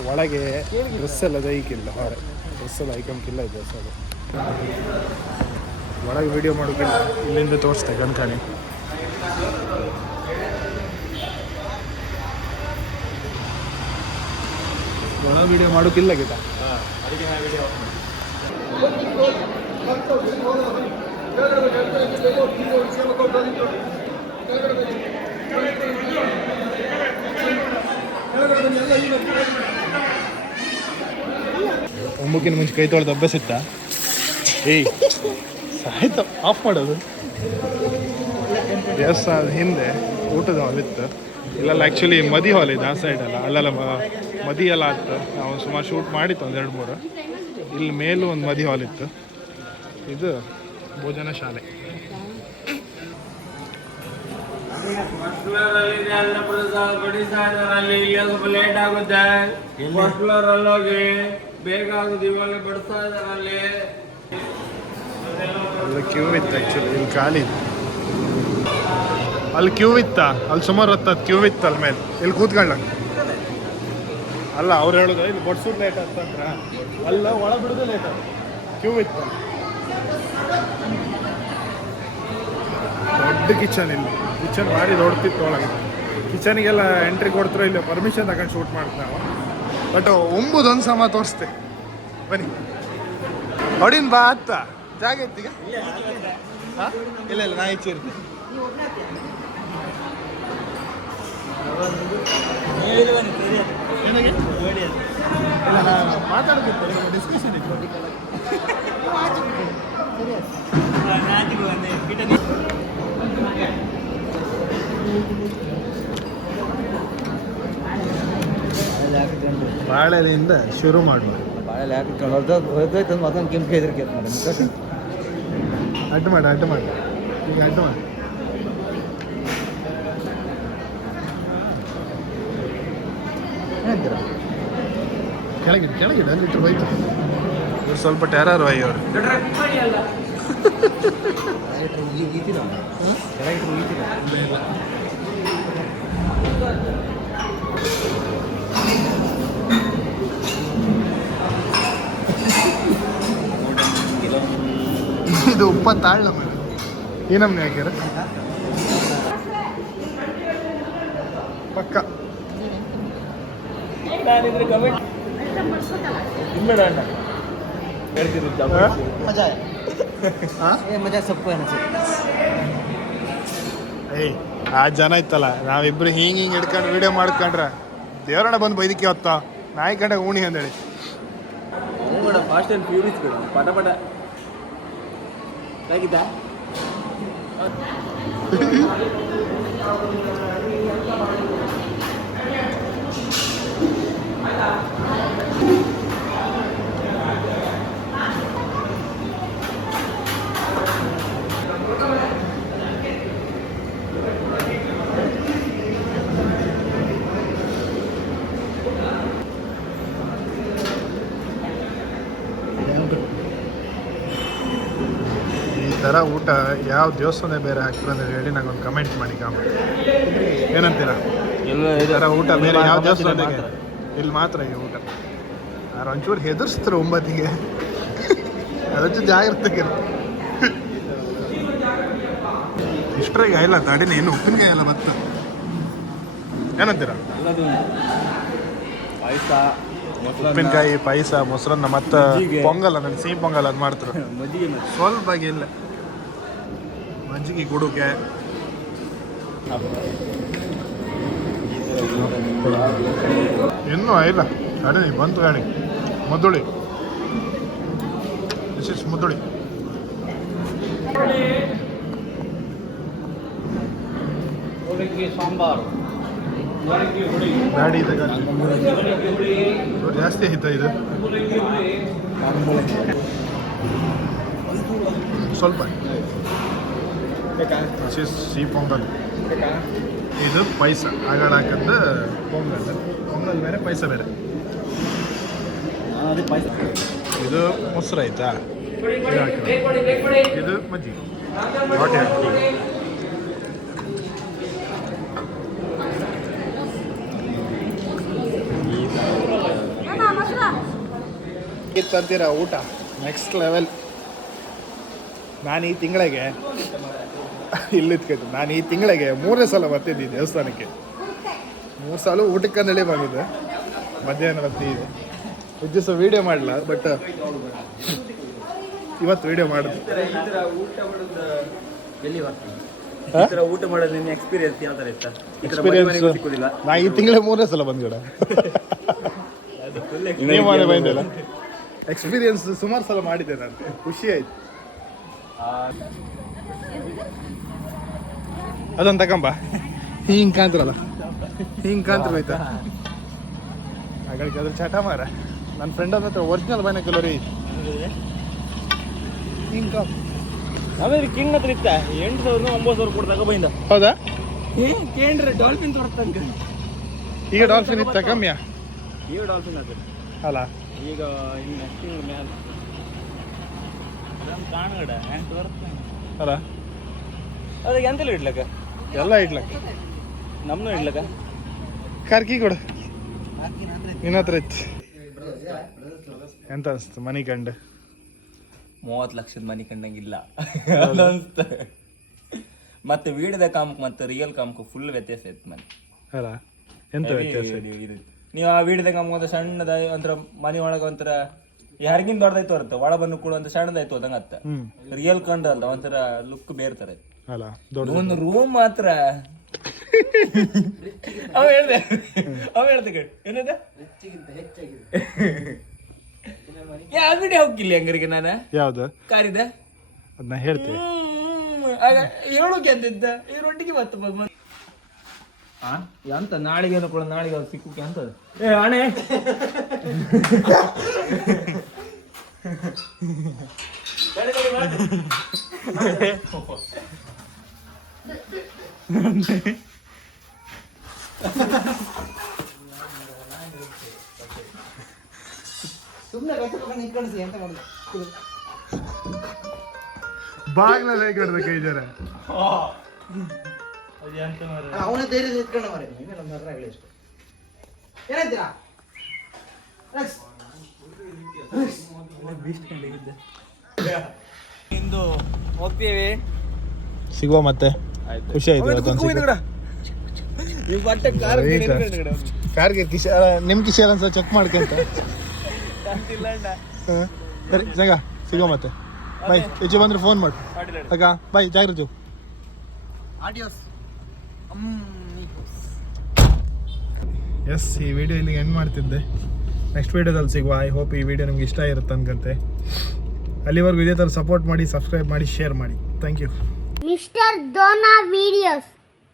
ಒಳಗೆ ಡ್ರೆಸ್ ಎಲ್ಲ ದೈಕಿಲ್ಲ ಹೊರ ಡ್ರೆಸ್ ಎಲ್ಲ ಐಕಮ್ಕಿಲ್ಲ ಇದೆ ಅದು ಒಳಗೆ ವಿಡಿಯೋ ಮಾಡೋಕ್ಕಿಲ್ಲ ಇಲ್ಲಿಂದ ತೋರಿಸ್ತೆ ಕಣ್ಕಾಣಿ ಒಳ ವಿಡಿಯೋ ಮಾಡೋಕ್ಕಿಲ್ಲ ಗಿಟ ಒಮ್ಮಕ್ಕಿನ ಮುಂಚೆ ಕೈ ತೊಳೆದು ಅಭ್ಯಾಸ ಇತ್ತ ಏಯ್ ಸಾಯ್ತು ಆಫ್ ಮಾಡೋದು ದೇವಸ್ಥಾನದ ಹಿಂದೆ ಊಟದ ಹಾಲ್ ಇತ್ತು ಇಲ್ಲೆಲ್ಲ ಆ್ಯಕ್ಚುಲಿ ಮದಿ ಹಾಲ್ ಇದೆ ಆ ಸೈಡಲ್ಲ ಅಲ್ಲೆಲ್ಲ ಮದಿ ಎಲ್ಲ ಆಯ್ತು ನಾವು ಸುಮಾರು ಶೂಟ್ ಮಾಡಿತ್ತು ಒಂದು 2-3 ಇಲ್ಲಿ ಮೇಲೂ ಒಂದು ಮದಿ ಹಾಲ್ ಇತ್ತು ಇದು ಭೋಜನ ಶಾಲೆ ಲೇಟ್ ಆಗುತ್ತೆ ಫಸ್ಟ್ ಫ್ಲೋರ್ ಅಲ್ಲಿ ಹೋಗಿ ಬೇಗ ಆಗುದು ಇವಾಗ ಬಡಿಸ್ತಾ ಇದಾರೆ ಅಲ್ಲಿ ಅಲ್ಲಿ ಕ್ಯೂ ಇತ್ತು ಆ್ಯಕ್ಚುಲಿ ಇಲ್ಲಿ ಖಾಲಿ ಇತ್ತು ಅಲ್ಲಿ ಕ್ಯೂ ಇತ್ತ ಅಲ್ಲಿ ಸುಮಾರು ಹೊತ್ತದ ಕ್ಯೂ ಇತ್ತು ಅಲ್ಲಿ ಮೇಲೆ ಇಲ್ಲಿ ಕೂತ್ಕೊಳ್ಳ ಅಲ್ಲ ಅವ್ರು ಹೇಳೋದು ಇಲ್ಲಿ ಬಡ್ಸೋದು ಲೇಟ್ ಅಂತಂದ್ರ ಅಲ್ಲ ಒಳ ಬಿಡೋದು ಲೇಟ್ ಕ್ಯೂ ಇತ್ತು ದೊಡ್ಡ ಕಿಚನ್ ಇಲ್ಲಿ ಕಿಚನ್ ಭಾರಿ ದೊಡ್ಡತಿತ್ತು ಒಳಗೆ ಕಿಚನಿಗೆಲ್ಲ ಎಂಟ್ರಿ ಕೊಡ್ತಾರೆ ಇಲ್ಲಿ ಪರ್ಮಿಷನ್ ತಗೊಂಡು ಶೂಟ್ ಮಾಡ್ತೀವಿ ನಾವು ಬಟ್ ಒಂಬುದೊಂದು ಸಮ ತೋರಿಸ್ತೆ ಬನ್ನಿ ಹೊಡಿನ್ ಬಾ ಅತ್ತ ಜಾಗ ಇತ್ತೀಗ ಹಾಂ ಇಲ್ಲ ಇಲ್ಲ ನಾ ಈಚೆ ಇರ್ತೀನಿ ಇಲ್ಲ ನಾನು ಮಾತಾಡ್ತಿದ್ದೆ ಡಿಸ್ಕಷನ್ ಇತ್ತು ಬಾಳೆಲೆಯಿಂದ ಶುರು ಮಾಡುವ ಮತ್ತೊಂದು ಕೆಂಪು ಹೆದರಿಕೆ ಅಡ್ಡು ಮಾಡಿ ಈಗ ಅಡ್ಡು ಮಾಡಿ ಏನಂತೀರ? ಕೆಳಗಿಡ ಅಲ್ಲಿ ಇಟ್ಟರು ಹೋಯ್ತು. ಇವ್ರು ಸ್ವಲ್ಪ ಟೆರರ್ ವೈ ಅವರು. ಇದು ಉಪ್ಪ ತಾಳ್ನ ಮೇಲೆ ಈ ನಮ್ನೆ ಹಾಕ್ಯಾರ ಪಕ್ಕ. मजा है ये मजा सबको है ना सर. ಏಯ್ ಆ ಜನ ಇತ್ತಲ್ಲ ನಾವಿಬ್ರು ಹಿಂಗೆ ಹಿಡ್ಕೊಂಡು ವಿಡಿಯೋ ಮಾಡ್ಕೊಂಡ್ರೆ ದೇವರಣ್ಣ ಬಂದು ಬೈದಕ್ಕೆ ಹೊತ್ತ ನಾಯಿ ಕಂಡ ಉಣಿ ಅಂದೇಳಿ. ಫಾಸ್ಟ್ ಆ್ಯಂಡ್ ಫ್ಯೂರಿಯಸ್ ಬೇಡ ಪಟ ಪಟ ಹೇಗಿದ್ದ ಈ ಥರ ಊಟ ಯಾವ ದೇವಸ್ಥಾನ ಬೇರೆ ಹಾಕ್ತಾರೆ ಅಂತ ಹೇಳಿ ನಂಗೊಂದು ಕಮೆಂಟ್ ಮಾಡಿ ಏನಂತೀರಾ? ಈ ಥರ ಊಟ ಬೇರೆ ಯಾವ ದೇವಸ್ಥಾನದಾಗೆ ಇಲ್ಲಿ ಮಾತ್ರ ಈ ಊಟ. ಯಾರು ಒಂಚೂರು ಹೆದರ್ಸ್ತಾರೆ ಒಂಬತ್ತಿಗೆ ಅದಕ್ಕೆ ಜಾಗ್ರತೆಗೆ ಇಷ್ಟರಾಗ ಇಲ್ಲ ತಡಿನ ಏನು ಉಪ್ಪಿನಕಾಯಿ ಎಲ್ಲ ಬತ್ತ ಏನಂತೀರಾ? ಪಾಯಸ ಉಪ್ಪಿನಕಾಯಿ ಪಾಯಸ ಮೊಸರನ್ನ ಮತ್ತು ಪೊಂಗಲ್ ನನ್ನ ಸಿಹಿ ಪೊಂಗಲ್ ಅದು ಮಾಡ್ತಾರೆ ಮಜ್ಜಿಗೆ ಸ್ವಲ್ಪ ಇಲ್ಲ ಮಜ್ಜಿಗೆ ಗುಡುಗೆ ಇನ್ನೂ ಇಲ್ಲ ಅಡಿ ಬಂತು ಗಾಡಿ ಮುದ್ದುಳಿ ದಿಸ್ ಇಸ್ ಮುದ್ದುಳಿ. ಸಾಂಬಾರ್ ಗಾಡಿ ಇದೆ ಜಾಸ್ತಿ ಆಯ್ತಾ ಇದು ಸ್ವಲ್ಪ ದಿಸ್ ಇಸ್ ಸಿಹಿ ಪೊಂಗಲ್. ಇದು ಪಾಯಸ ಆಗಾಡ ಹಾಕಂದ ಪೊಂಗಲ್ ಬೇರೆ ಪಾಯಸ ಬೇರೆ. ಇದು ಮೊಸರು ಆಯ್ತಾ ಇದು ಮಜ್ಜಿಗೆ ಹೊಟ್ಟೆ ಹಾಕಿ ತಂತೀರ ಊಟ ನೆಕ್ಸ್ಟ್ ಲೆವೆಲ್. ನಾನು ಈ ತಿಂಗಳಿಗೆ ಇಲ್ಲಿತ್ಕೈತೆ ನಾನು ಈ ತಿಂಗಳಿಗೆ 3ನೇ ಸಲ ಬರ್ತಿದ್ದೆ ದೇವಸ್ಥಾನಕ್ಕೆ. 3 ಸಲ ಊಟಕ್ಕಂದೇಳಿ ಬಂದಿದ್ದೆ. ಮಧ್ಯಾಹ್ನ ಬರ್ತಿದ್ದೆ ದಿವಸ ವೀಡಿಯೋ ಮಾಡಲ್ಲ ಬಟ್ ಇವತ್ತು ವೀಡಿಯೋ ಮಾಡಿದೆ. ಊಟ ಮಾಡೋದು ನಿನ್ನ ಎಕ್ಸ್ಪೀರಿಯನ್ಸ್ ಯಾವ ಥರ ಇತ್ತ? ಎಕ್ಸ್ಪೀರಿಯನ್ಸ್ ನಾ ಈ ತಿಂಗಳೇ 3ನೇ ಸಲ ಬಂದ್ಗಡ ನೀವು ಮಾಡಿ ಬಂದಿಲ್ಲ. ಎಕ್ಸ್ಪೀರಿಯನ್ಸ್ ಸುಮಾರು ಸಲ ಮಾಡಿದ್ದೆ ನಾನು, ಖುಷಿ ಆಯ್ತು. ಅದೊಂದು ತಗೊಂಬ ಹಿಂಗೆ ಕಾಂತ್ರಲ್ಲ ಹಿಂಗೆ ಕಾಂತ್ರ ಆಯ್ತಾ ಹಾಗಾಗಿ ಅದ್ರ ಚಟ ಮಾರ. ನನ್ನ ಫ್ರೆಂಡ್ ಹತ್ರ ಒರಿಜಿನಲ್ ಬೈನ ಕೆಲವರಿ ಹಿಂಗೆ ಆಮೇಲೆ ಕಿಂಗ್ ಹತ್ರ ಇತ್ತ 8,000 9,000 ಕೊಡ್ದಾಗ ಬೈಂದ. ಹೌದಾ? ಕೇಂದ್ರ ಡಾಲ್ಫಿನ್ ತೋರ್ತಂಕ ಈಗ ಡಾಲ್ಫಿನ್ ಇತ್ತ ಕಮ್ಮಿಯಾ? ಈಗ ಡಾಲ್ಫಿನ್ ಅದು ಅಲ್ಲ ಈಗ ಇನ್ನು ನೆಕ್ಸ್ಟ್ ತಿಂಗಳ ಮ್ಯಾಲ ಅದನ್ನು ಕಾಣಗಡ ಹೆಂಗೆ ತೋರ್ತಾನೆ ಅಲ್ಲ ಅದಕ್ಕೆ ಎಂತೆಲ್ಲ ಇಡ್ಲಕ್ಕ ಎಲ್ಲ ಇಡ್ಲಕ್ಕ ನಮ್ಮನ್ನು ಇಡ್ಲಕ್ಕ ಕರ್ಕಿ ಕೊಡು ನಿನ್ನ ಹತ್ರ ಇತ್ತು. ಎಂತ ಅನಿಸ್ತು ಮನಿ ಕಂಡು? 30 ಲಕ್ಷದ ಮನೆ ಕಂಡಂಗಿಲ್ಲ ಅನ್ಸ್ತ. ಮತ್ತೆ ವೀಡಿಯೋದ ಕಾಮಕ್ಕೆ ಮತ್ತು ರಿಯಲ್ ಕಾಮಕ್ಕೆ ಫುಲ್ ವ್ಯತ್ಯಾಸ ಐತೆ ಮನೆ. ಅಲ್ಲ ಎಂತ ವ್ಯತ್ಯಾಸ? ಇದು ನೀವು ಆ ವೀಡಿಯೋದ ಕಾಮಕ್ಕೆ ಒಂದು ಸಣ್ಣದ ಒಂಥರ ಮನೆ ಒಳಗೆ ಒಂಥರ ಯಾರಿಗಿಂತ ದೊಡ್ಡದಾಯ್ತು ಬರುತ್ತೆ ಒಳ ಬಂದು ಕೂಡ ಒಂದು ಸಣ್ಣದಾಯ್ತು ಅದಂಗ ಅತ್ತ. ರಿಯಲ್ ಕಂಡು ಅಲ್ಲ ಒಂಥರ ಲುಕ್ ಬೇರೆ ತರ ಅಲ್ಲ ದೊಡ್ಡ ಒಂದು ರೂಮ್ ಮಾತ್ರ ಅವ ಹೇಳ್ದೆ ಏನದ ಯಾವ ವಿಡಿಯೋ ಹೋಗಿಲ್ಲ ಹಂಗರಿಗೆ ನಾನು ಯಾವ್ದು ಕಾರಿದ ಅದನ್ನ ಹೇಳ್ತೀನಿ. ಹೇಳೋಕೆ ಅಂತಿದ್ದ ಇವರೊಟ್ಟಿಗೆ ಮತ್ತೆ ಎಂತ ನಾಳೆಗೆ ಕೂಡ ನಾಳೆಗೆ ಅವ್ರು ಸಿಕ್ಕಕ್ಕೆ ಅಂತ ಏ ಆಣೆ ಸುಮ್ಮನೆ ಬೆಚ್ಚಕೊಂಡು ನಿಂತ್ಕೊಂಡಿಸಿ ಅಂತ ಮಾಡುದು ಬಾಗ್ಲಲ್ಲೇ ಕಡ್ದ ಕೈ ಜರ ಅವನ ಧೈರ್ಯ ನಿಂತ್ಕೊಂಡ ಮರೆ ನೀವೇ ನಮ್ಮ ಹತ್ರ ಆಗಲಿ ಅಷ್ಟು ಏನಂತೀರಾ ಇಂದು ಹೋಗ್ತೀವಿ ಸಿಗುವ ಮತ್ತೆ ಖುಷಿ ಆಯ್ತು ನೀವು ಬಟ್ಟೆ ಕಾರ್ ಕಾರ್ಗೆ ನಿಮ್ ಕಿಶೆ ಅನ್ಸ ಚೆಕ್ ಮಾಡ್ಕೊಂತ ಸರಿ ಸಂಗ ಸಿಗೋ ಮತ್ತೆ ಬಾಯ್ ಹೆಚ್ಚು ಬಂದ್ರೆ ಫೋನ್ ಮಾಡು ಅಕ್ಕ ಬಾಯ್ ಜಾಗ್ರತೆ ಆಡಿಯೋಸ್ ಎಸ್ ಈ ವಿಡಿಯೋ ಇಲ್ಲಿ ಎಂಡ್ ಮಾಡ್ತಿದ್ದೆ ನೆಕ್ಸ್ಟ್ ವಿಡಿಯೋದಲ್ಲಿ ಸಿಗುವ ಐ ಹೋಪ್ ಈ ವಿಡಿಯೋ ನಿಮ್ಗೆ ಇಷ್ಟ ಇರುತ್ತೆ ಅನ್ಕಂತೆ ಅಲ್ಲಿವರೆಗೂ ಇದೇ ಥರ ಸಪೋರ್ಟ್ ಮಾಡಿ ಸಬ್ಸ್ಕ್ರೈಬ್ ಮಾಡಿ ಶೇರ್ ಮಾಡಿ ಥ್ಯಾಂಕ್ ಯು ಮಿಸ್ಟರ್ ಡೋನಾ ವಿಡಿಯೋಸ್